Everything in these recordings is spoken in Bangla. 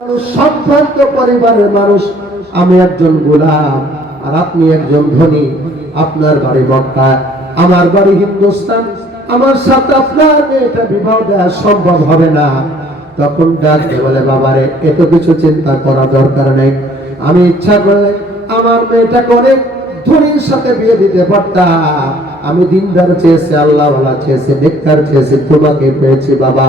সম্ভ্রান্ত পরিবারের মানুষ, আমি একজন গোলাম আর আপনি একজন ধনী। আপনার বাড়ি মক্কা, আমার বাড়ি হিন্দুস্তান, আমার সাথে আপনার মেয়েটা বিবাহ দেওয়া সম্ভব হবে না। তখন ডাকতে বলে, বাবারে এত কিছু চিন্তা করা দরকার নেই, আমি ইচ্ছা করলে আমার মেয়েটাকে অনেক ধনীর সাথে বিয়ে দিতে পারতাম। আমি দিনদার চেয়েছি, আল্লাহওয়ালা চেয়েছি, নেককার চেয়েছি, তোমাকে পেয়েছি বাবা।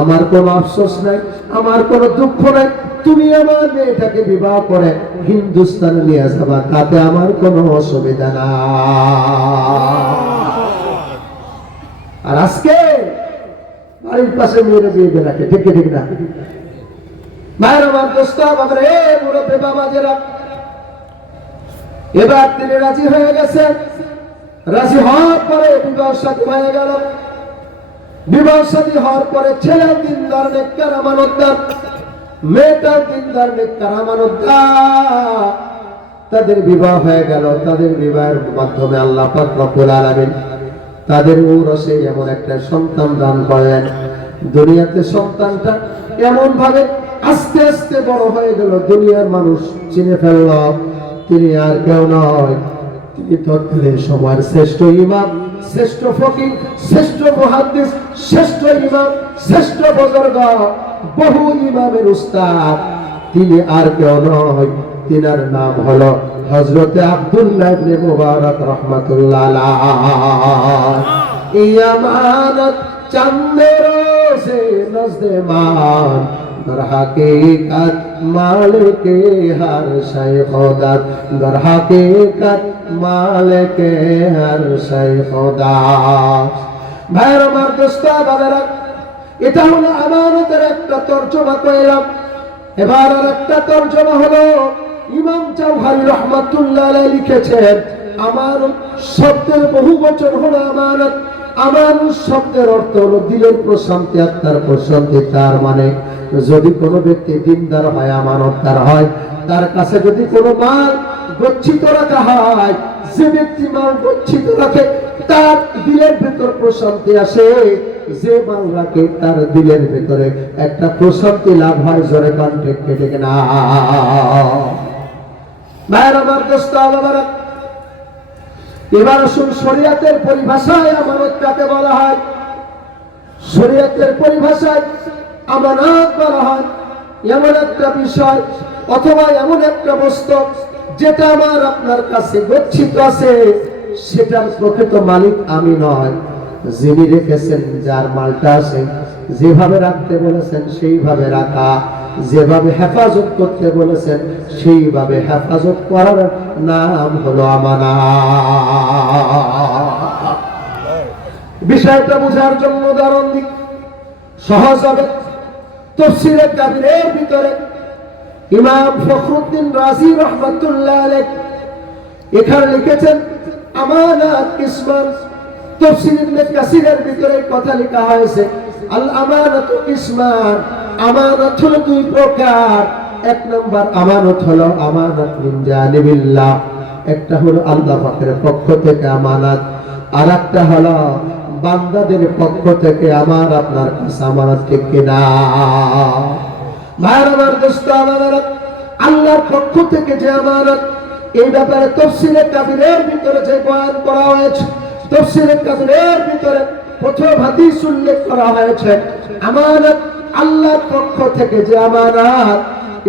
আমার কোনো আফসোস নাই, আমার কোনো দুঃখ নাই। তুমি আমার মেয়েটাকে বিবাহ করে হিন্দুস্তানে নিয়ে যাবা, তাতে আমার কোনো অসুবিধা না। আর আজকে বাড়ির পাশে মেয়েরা বিয়ে দিয়ে রাখে, ঠিক ঠিক না? মায়ের আমার দোস্ত বাবার মুরব্বী বাবাজেরা, এবার তিনি রাজি হয়ে গেছেন। রাজি হওয়ার পরে বিবাহ শাদী হয়ে গেল। বিবাহ শাদী হওয়ার পরে ছেলে দিনদার নেককার আমানতদার, মেয়েটা দিনদার নেককার আমানতদার, তাদের বিবাহ হয়ে গেল। তাদের বিবাহের মাধ্যমে আল্লাহ পাক রব্বুল আলামিন তাদের ঔরসে এমন একটা সন্তান দান করলেন। দুনিয়াতে সন্তানটা এমন ভাবে আস্তে আস্তে বড় হয়ে গেল, দুনিয়ার মানুষ চিনে ফেলল তিনি আর কেউ নয়, তিনি তৎকালীন সময়ের শ্রেষ্ঠ ইমাম, শ্রেষ্ঠ ফকিহ, শ্রেষ্ঠ মুহাদ্দিস, শ্রেষ্ঠ ইমাম, শ্রেষ্ঠ বুজুর্গ, বহু ইমামের উস্তাদ। তিনি আর কেউ নয়, তিনার নাম হলো হযরতে আব্দুল্লাহ ইবনে মুবারক রাহমাতুল্লাহ আলাইহি। এই আমানত চাঁদের সে নজদে মান, در حقیقت مالک ہر شے خدا، در حقیقت مالک ہر شے خدا। ভাইরা আমার দোস্ত বাবারা, এটা হলো আমানতের একটা তরজমা কইলাম। এবার আর একটা তরজমা হলো ইমাম জাওহারি রাহমাতুল্লাহ আলাইহি লিখেছেন, আমানত শব্দের বহু বচন হলো আমানত। আমানত শব্দের অর্থ হলো দিলের প্রশান্তি, আত্মার প্রশান্তি। তার মানে যদি কোনো ব্যক্তি দিনদার হয়, আমানতদার হয়, তার কাছে যদি কোনো মাল গচ্ছিত রাখা হয়, যে ব্যক্তি মাল গচ্ছিত রাখে তার দিলের ভিতর প্রশান্তি আসে। যে মাল রাখে তার দিলের ভিতরে একটা প্রশান্তি লাভ হয়। জোরে কণ্ঠে কেটে না ভাইয়ের আমার দোস্ত বাবারা, এবার আসুন শরীয়তের পরিভাষায় আমানত কাকে বলা হয়। শরীয়তের পরিভাষায় আমানত বলা হয় এমন একটা বিষয় অথবা এমন একটা বস্তু যেটা আমার আপনার কাছে গচ্ছিত আছে, সেটার প্রকৃত মালিক আমি নয়। যিনি রেখেছেন, যার মালটা আছে, যেভাবে রাখতে বলেছেন সেইভাবে রাখা, যেভাবে হেফাজত করতে বলেছেন সেইভাবে হেফাজত করার নাম হলো আমানত। বিষয়টা বোঝার জন্য উদাহরণ দিই, সহজ হবে। তাফসীরে কাবীরের ভিতরে ইমাম ফখরুদ্দিন রাজি রাহমাতুল্লাহ আলাইহি এখানে লিখেছেন আমানাত কিসমান। তাফসীর ইবনে কাসিরের ভিতরে কথা লেখা হয়েছে আল আমানাতু কিসমান, আমানত হলো দুই প্রকার। এক নম্বর আমানত হলো আমানাত মিন জানিবিল্লাহ, একটা হলো আল্লাহ পাকের পক্ষ থেকে আমানত, আর একটা হলো বান্দাদের পক্ষ থেকে আমার আপনার কাছে আমানত। ঠিক কিনা ভাইরা আমার দোস্ত আমানত, আল্লাহর পক্ষ থেকে যে আমানত, এই ব্যাপারে তাফসীরে কাবীরের ভিতরে যে বয়ান করা হয়েছে, তাফসীরে কাবীরের ভিতরে প্রথম হাদিস উল্লেখ করা হয়েছে আমানত আল্লাহর পক্ষ থেকে যে আমানত,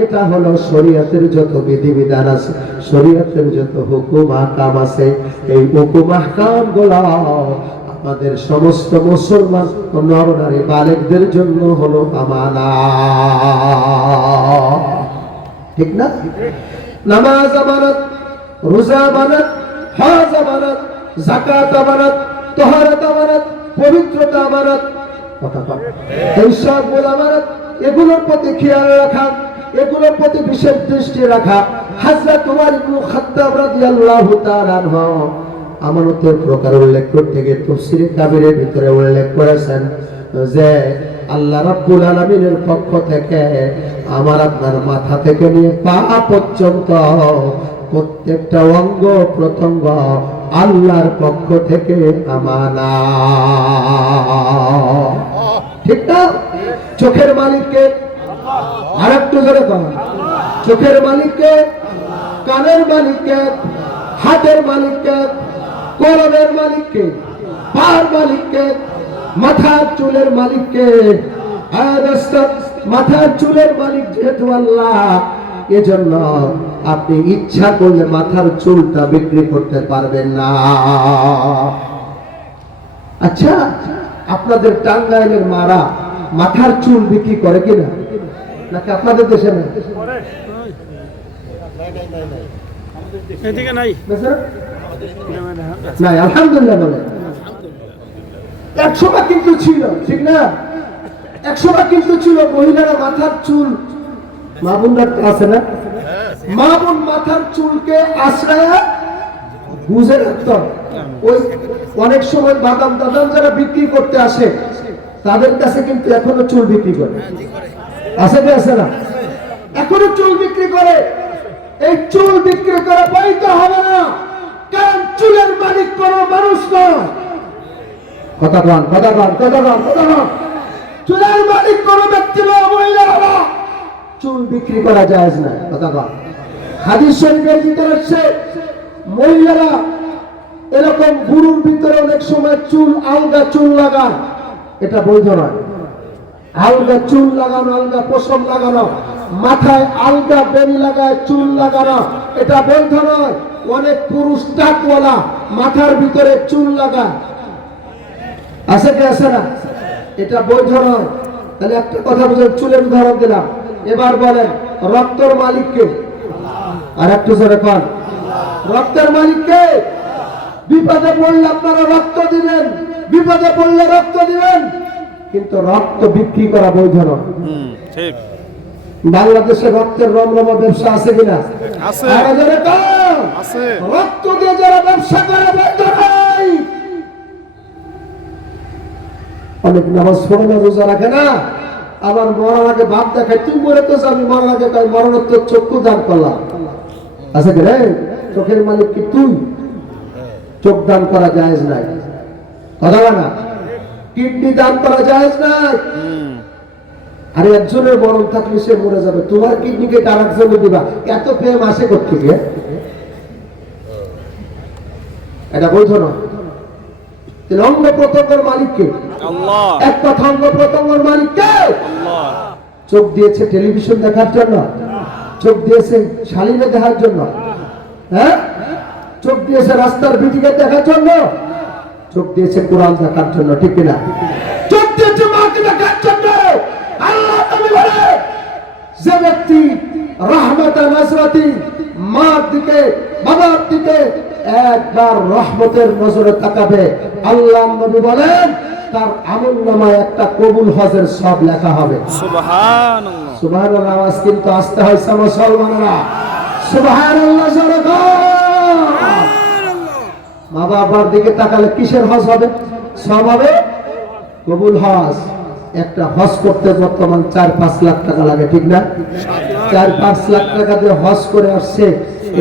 এটা হলো শরীয়তের যত বিধিবিধান আছে, শরীয়তের যত হুকুম আহকাম আছে, এই হুকুম আহকাম গুলো আমাদের সমস্ত মুসলমান নরনারী বালেকদের জন্য হলো আমানত। ঠিক না? নামাজ আমানত, রোজা আমানত, হজ আমানত, যাকাত আমানত, তাহারাত আমানত, পবিত্রতা আমানত, কথা বল, এই সবগুলো আমানত। এগুলোর প্রতি খেয়াল রাখা, এগুলোর প্রতি বিশেষ দৃষ্টি রাখা। হযরত ওমর ইবনে খাত্তাব রাদিয়াল্লাহু তাআলা আনহু আমানতের প্রকার উল্লেখ করতে গিয়ে তাফসীরে কাবীরের ভিতরে উল্লেখ করেছেন যে আল্লাহ রাব্বুল আলামিনের পক্ষ থেকে আমার আপনার মাথা থেকে নিয়ে পা পর্যন্ত প্রত্যেকটা অঙ্গ প্রত্যঙ্গ আল্লাহর পক্ষ থেকে আমানত। ঠিক না? চোখের মালিককে, আরেকটা একটু জোরে কর। চোখের মালিককে, কানের মালিককে, হাতের মালিককে, কলমের মালিককে, পার মালিককে, মাথার চুলের মালিককে। মাথার চুলের মালিক যেহেতু আল্লাহ, এজন্য আপনি ইচ্ছা করলে মাথার চুলটা বিক্রি করতে পারবেন না। আচ্ছা, আপনাদের টাঙ্গাইলের মারা মাথার চুল বিক্রি করে কিনা? নাকি আপনাদের দেশে নেই? নাই, আলহামদুলিল্লাহ বলে। 100 কিন্তু ছিল, ঠিক না? 100 কিন্তু ছিল মহিলারা মাথার চুল, মা বোনরা আছে না, মা বোন মাথার চুলকে আশ্রয় বুঝে রাখত। ওই অনেক সময় বাদাম দাদাম যারা বিক্রি করতে আসে তাদের কাছে কিন্তু এখনো চুল বিক্রি করে, আছে কি আছে না? এখনো চুল বিক্রি করে। এই চুল বিক্রি করে বৈধ হবে না, কারণ চুলের মালিক কোন মানুষ নয়। কথা বল, কথা বল, কথা বল, কথা বল। চুলের মালিক কোন ব্যক্তি নয়, মহিলা হলো। চুল বিক্রি করা জায়েজ না। কথা বল। হাদিস শরীফের ভিতরে আছে মহিলারা এরকম গুরুর ভিতরে অনেক সময় চুল, আলগা চুল লাগান, এটা বৈধ নয়। আলগা চুল লাগানো, আলগা পশম লাগানো, মাথায় আলগা বেনি লাগায় চুল লাগানো, এটা বৈধ নয়। অনেক পুরুষ টাকওয়ালা মাথার ভিতরে চুল লাগায়, আছে কি আছে না? এটা বৈধ নয়। তাহলে একটা কথা বুঝলেন, চুলের উদাহরণ দিলাম। এবার বলেন রক্তের মালিককে, আর একটু জোরে কর। রক্তের মালিককে। বিপদে পড়লে আপনারা রক্ত দিবেন, বিপদে পড়লে রক্ত দিবেন, কিন্তু রক্ত বিক্রি করা বৈধ নয়। ঠিক। বাংলাদেশে রক্তের রমরমা ব্যবসা আছে কিনা? আছে। আছে। রক্ত দিয়ে যারা ব্যবসা করে বৈধ নয়। অনেক নামাজ পড়ে না, রোজা রাখে না, আবার মরার আগে ভাব দেখায় তুই মরে তো যাবি, মরার আগে কয় মরণোত্তর চক্ষু দান করলাম। আছে কি রে? চোখের মালিক কি তুই? চোখ দান করা জায়েজ নাই। কথা বলে না? কিডনি দান করা জায়েজ নাই। আরে একজনের মরণ থাকলে সে মরে যাবে, তোমার কিডনিকে আরেক জনে দিবা, এত প্রেম আসে করতে গিয়ে? এটা বৈধ নয়। অঙ্গ প্রত্যঙ্গের মালিককে, এক কথা অঙ্গ প্রত্যঙ্গের মালিককে। চোখ দিয়েছে টেলিভিশন দেখার জন্য, চোখ দিয়েছে শালীনে দেখার জন্য, হ্যাঁ, চোখ দিয়েছে রাস্তার বিটিকে দেখার জন্য, চোখ দিয়েছে কোরআন দেখার জন্য, ঠিক কিনা? চোখ দিয়েছে মাকে দেখার জন্য। আল্লাহ নবী বলে, যে ব্যক্তি রাহমাতান নাজরাতি, মার দিকে, বাবার দিকে একবার রহমতের নজরে তাকাবে, আল্লাহ নবী বলেন তার আমলনামায় একটা কবুল হজের সব লেখা হবে। সুবহানাল্লাহ। সুবহানাল্লাহ আওয়াজ কিন্তু আসতে হয় মুসলমানেরা। সুবহানাল্লাহ জোরে বল। মা বাবার দিকে তাকালে কিসের হজ হবে? সব হবে, কবুল হজ। একটা হজ করতে বর্তমান 4-5 লাখ টাকা লাগে, ঠিক না? 4-5 লাখ টাকা দিয়ে হজ করে আসছে,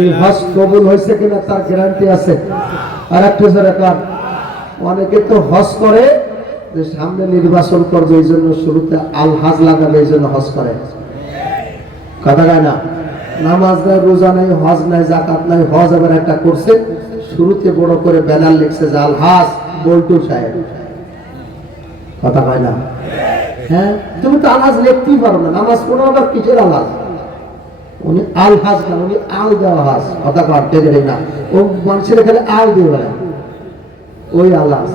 এই হজ কবুল হয়েছে কিনা তার গ্যারান্টি আছে? আর একটু জোরে কর। অনেকে তো হজ করে যে সামনে নির্বাচন করবে, এই জন্য শুরুতে আল হাজ লাগাবে, এই জন্য হজ করে। কথা কয় না? নামাজ নাই, রোজা নাই, হজ নাই, যাকাত নাই, হজ আবার একটা করছে, শুরুতে বড় করে ব্যানার লিখছে যে আল হাজ বল্টু সাহেব। কথা কয় না? হ্যাঁ, তুমি তো আল হাজ লিখতেই পারো না, নামাজ পড়ো আবার কিসের আল হাজ? উনি আল হাজ না, উনি আল দেওয়া হাজ। কথা কয় না? ও মানুষের এখানে আল দিয়ে বেড়ায়, ওই আল হাজ।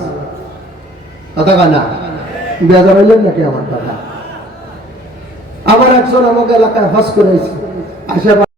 কথা কয় না? বেজার হইলেন নাকি আমার কথা? আমার একজন আমাকে এলাকায় হজ করেছে, আসে